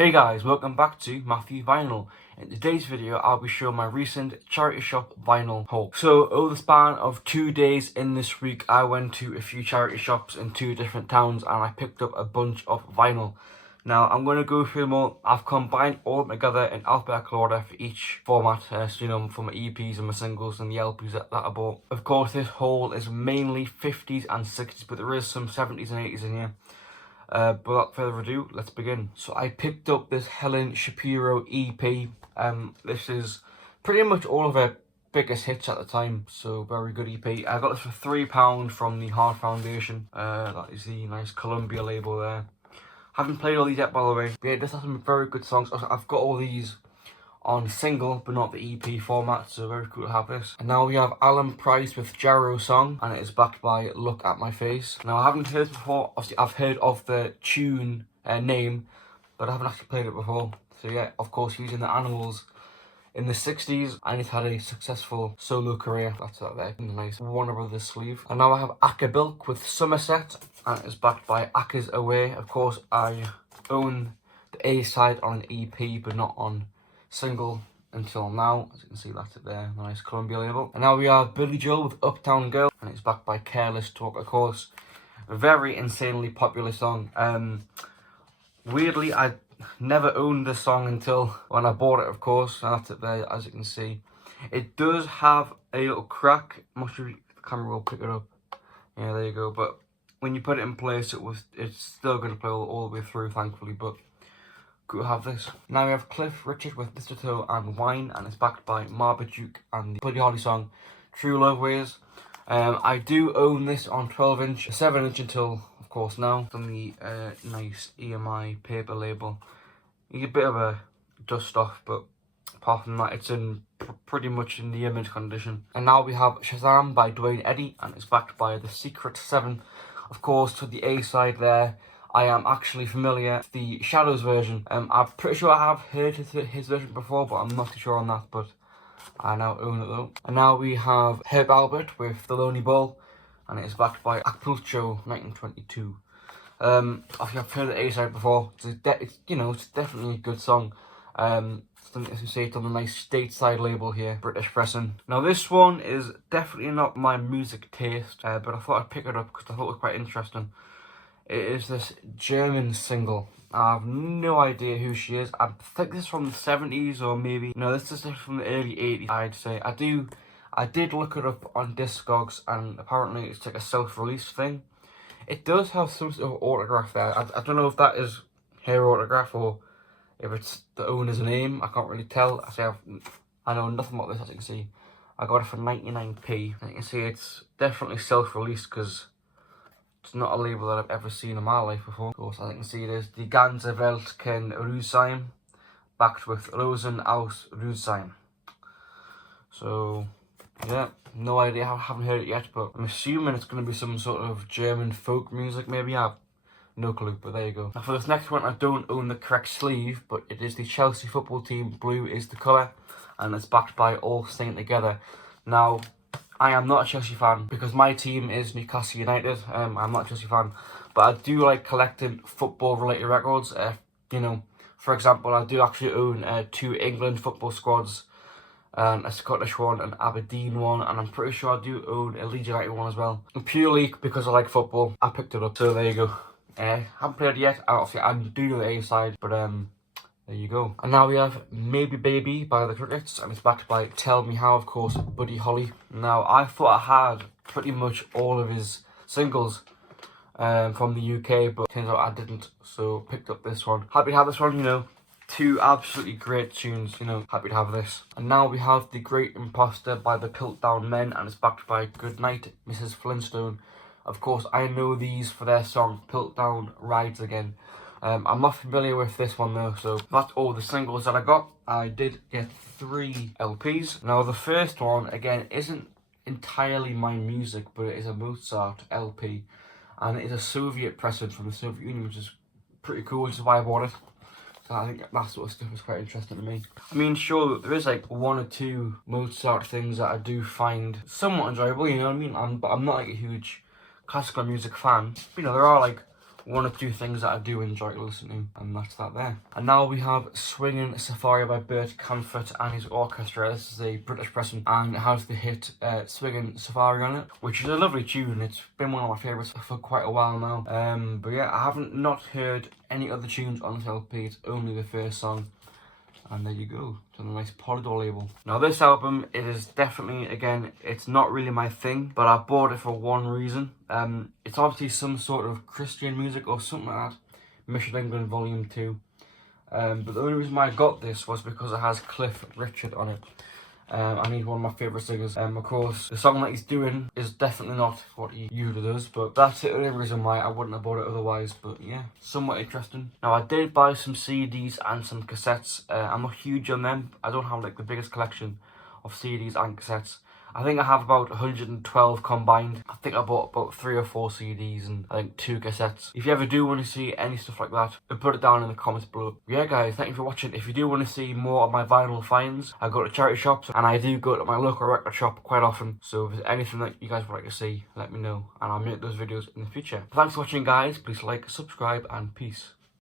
Hey guys, welcome back to Matthew Vinyl. In today's video, I'll be showing my recent charity shop vinyl haul. So, over the span of 2 days in this week, I went to a few charity shops in 2 different towns and I picked up a bunch of vinyl. Now, I'm going to go through them all. I've combined all of them together in alphabetical order for each format, for my EPs and my singles and the LPs that I bought. Of course, this haul is mainly 50s and 60s, but there is some 70s and 80s in here. But without further ado, let's begin. So I picked up this Helen Shapiro EP. This is pretty much all of her biggest hits at the time, so very good EP. I got this for £3 from the Heart Foundation. That is the nice Columbia label there. Haven't played all these yet, by the way. But yeah, this has some very good songs. I've got all these on single, but not the EP format, so very cool to have this. And now we have Alan Price with Jarrow Song, and it is backed by Look at My Face. Now, I haven't heard this before. Obviously, I've heard of the tune name, but I haven't actually played it before. So yeah, of course, using the Animals in the 60s, and he's had a successful solo career. That's that there, in the nice Warner Brothers sleeve. And now I have Acker Bilk with Somerset, and it is backed by Acker's Away. Of course, I own the A-side on an EP, but not on single until now. As you can see, that's it there, the nice Columbia label. And now we have Billy Joel with Uptown Girl, and it's backed by Careless Talk. Of course, a very insanely popular song. Weirdly, I never owned this song until when I bought it, of course, and that's it there, as you can see. It does have a little crack. I'm not sure if the camera will pick it up. Yeah, there you go. But when you put it in place, it's still going to play all the way through, thankfully. But good to have this. Now we have Cliff Richard with Mistletoe and Wine, and it's backed by Marmaduke and the Buddy Holly song True Love Ways. I do own this on 12-inch, 7-inch until, of course, now. It's on the nice EMI paper label. You get a bit of a dust off, but apart from that, it's in pretty much in the image condition. And now we have Shazam by Dwayne Eddy, and it's backed by The Secret 7. Of course, to the A side there, I am actually familiar with the Shadows version. I'm pretty sure I have heard his version before, but I'm not too sure on that, but I now own it though. And now we have Herb Albert with The Lonely Ball, and it is backed by Acapulco 1922. I've heard the A-side before. It's definitely a good song. As you say, it's on a nice stateside label here, British pressing. Now this one is definitely not my music taste, but I thought I'd pick it up because I thought it was quite interesting. It is this German single. I have no idea who she is. I think this is from the 70s or maybe... No, this is from the early 80s, I'd say. I did look it up on Discogs, and apparently it's like a self-release thing. It does have some sort of autograph there. I don't know if that is her autograph or if it's the owner's name. I can't really tell. I know nothing about this, as you can see. I got it for 99p. And you can see it's definitely self-released because it's not a label that I've ever seen in my life before. Of course, as you can see, it is Die ganze Welt kann ruhig sein, backed with Rosen aus Rüssheim. So, yeah, no idea. I haven't heard it yet, but I'm assuming it's going to be some sort of German folk music, maybe. I have no clue, but there you go. Now for this next one, I don't own the correct sleeve, but it is the Chelsea football team. Blue is the colour, and it's backed by All Staying Together. Now, I am not a Chelsea fan because my team is Newcastle United. I'm not a Chelsea fan, but I do like collecting football-related records. For example, I do actually own 2 England football squads, a Scottish one, an Aberdeen one, and I'm pretty sure I do own a Leeds United one as well. And purely because I like football, I picked it up. So there you go. Haven't played it yet. Obviously, I do know the A side, but there you go. And now we have Maybe Baby by The Crickets, and it's backed by Tell Me How, of course, Buddy Holly. Now, I thought I had pretty much all of his singles from the UK, but turns out I didn't, so picked up this one. Happy to have this one, 2 absolutely great tunes, happy to have this. And now we have The Great Imposter by the Piltdown Men, and it's backed by Goodnight, Mrs. Flintstone. Of course, I know these for their song Piltdown Rides Again. I'm not familiar with this one though, so that's all the singles that I got. I did get 3 LPs. Now the first one, again, isn't entirely my music, but it is a Mozart LP. And it is a Soviet pressing from the Soviet Union, which is pretty cool, which is why I bought it. So I think that sort of stuff is quite interesting to me. I mean, sure, there is like 1 or 2 Mozart things that I do find somewhat enjoyable, you know what I mean? But I'm not like a huge classical music fan. There are like one or two things that I do enjoy listening, and that's that there. And now we have Swingin' Safari by Bert Camford and his orchestra. This is a British person, and it has the hit Swingin' Safari on it, which is a lovely tune. It's been one of my favourites for quite a while now. But yeah, I haven't not heard any other tunes on this LP. It's only the first song. And there you go, it's on a nice Polydor label. Now this album, it is definitely, again, it's not really my thing, but I bought it for one reason. It's obviously some sort of Christian music or something like that. Mission England Volume 2. But the only reason why I got this was because it has Cliff Richard on it. And he's one of my favourite singers. Of course, the song that he's doing is definitely not what he usually does, but that's the only reason why I wouldn't have bought it otherwise. But yeah, somewhat interesting. Now, I did buy some CDs and some cassettes. I'm not huge on them. I don't have like the biggest collection of CDs and cassettes. I think I have about 112 combined. I think I bought about 3 or 4 CDs and I think 2 cassettes. If you ever do want to see any stuff like that, put it down in the comments below. Yeah guys, thank you for watching. If you do want to see more of my vinyl finds, I go to charity shops and I do go to my local record shop quite often. So if there's anything that you guys would like to see, let me know and I'll make those videos in the future. Thanks for watching guys, please like, subscribe and peace.